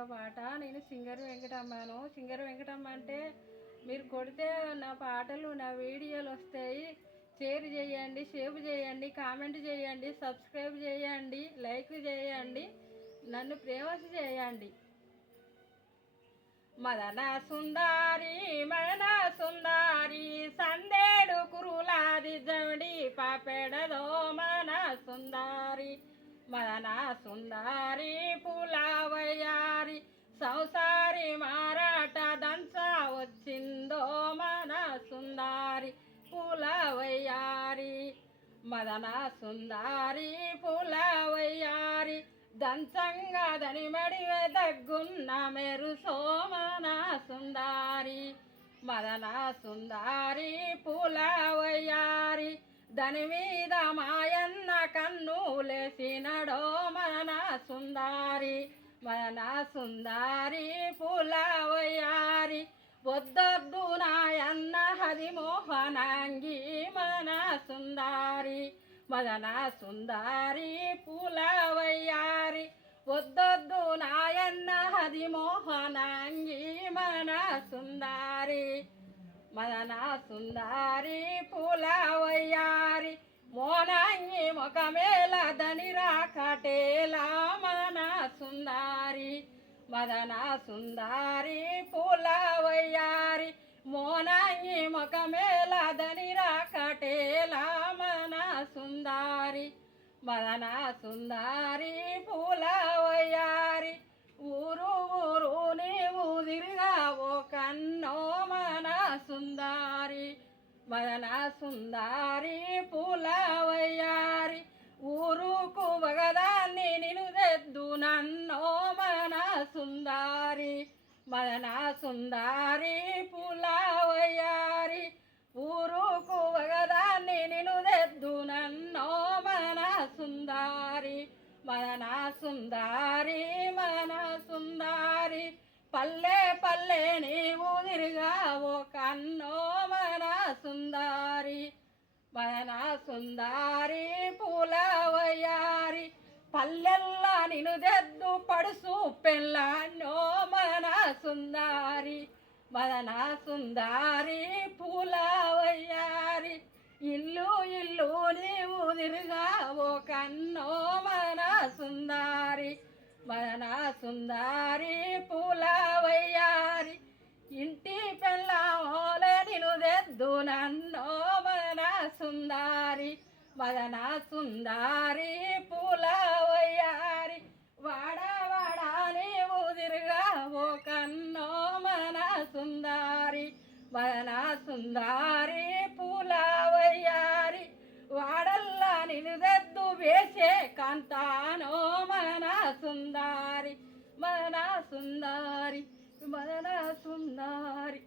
ఒక పాట. నేను సింగర్ వెంకటమ్మను. సింగర్ వెంకటమ్మ అంటే మీరు కొడితే నా పాటలు నా వీడియోలు వస్తాయి. షేర్ చేయండి, సేవ్ చేయండి, కామెంట్ చేయండి, సబ్స్క్రైబ్ చేయండి, లైక్ చేయండి, నన్ను ప్రేమస్ చేయండి. మదన సుందారి మదన సుందారి సందేడు కురులాది జమిడి పాపెడదో మదన సుందారి మదన సుందారి పులావయ్యారి సంసారి మారాట దంచ వచ్చిందో మదన సుందారి పులావయ్యారి మదన సుందారి పులావయ్యారి దంచంగా దని మడివే దగ్గున్న మెరు సోమన సుందారి మదన సుందారి పులావయ్యారి దాని మీద మాయన్న కన్నులేసినడో మదన సుందారి మదన సుందారి పులావయ్యారి వద్దొద్దు నాయన్న హది మోహనాంగి మదన సుందారి మదన సుందారి పులావయ్యారి వద్దొద్దు నాయన్న హది మోహనాంగి మదన సుందారి మదన సుందారి పులావయ్యారి మోనాంగి మొకమేల దని రాకటేలా మదన సుందారి మదన సుందారి పులావయ్యారి మోనాంగి మొకమేల దని రాకటేలా మదన సుందారి మదన సుందారి పులావయ్యారి ఊరు ఊరు నీవు తిరిగావో కన్నో మదన సుందారి మదన సుందారి పులావయ్యారి ఊరుకు వగదాన్ని నిను తెద్దు నన్నో మదన సుందారి మదన సుందారి పులావయ్యారి ఊరుకు వగదాన్ని నిను తెద్దు నన్నో మదన సుందారి మదన సుందారి మదన సుందారి పల్లె పల్లె నీవు తిరిగావో కన్నో మదన సుందారి మదన సుందారి పులావయ్యారి పల్లెల్లా నిను తెద్దు పడుసు పెళ్ళాన్నో మదన సుందారి మదన సుందారి పులావయ్యారి ఇల్లు ఇల్లు నీవు తిరిగావో కన్నో మదన సుందారి మదన సుందారి పులావయ్యారి ఇంటి పెళ్ళామోలే నిను తెద్దు నన్నో మదన సుందారి మదన సుందారి పులావయ్యారి వాడ వాడ నీవు తిరిగావో కన్నో మదన సుందారి మదన సుందారి పులావయ్యారి వాడల్లా నిను తెద్దు వేసే కాంతానో మదన సుందారి మదన సుందారి మదన సుందారి.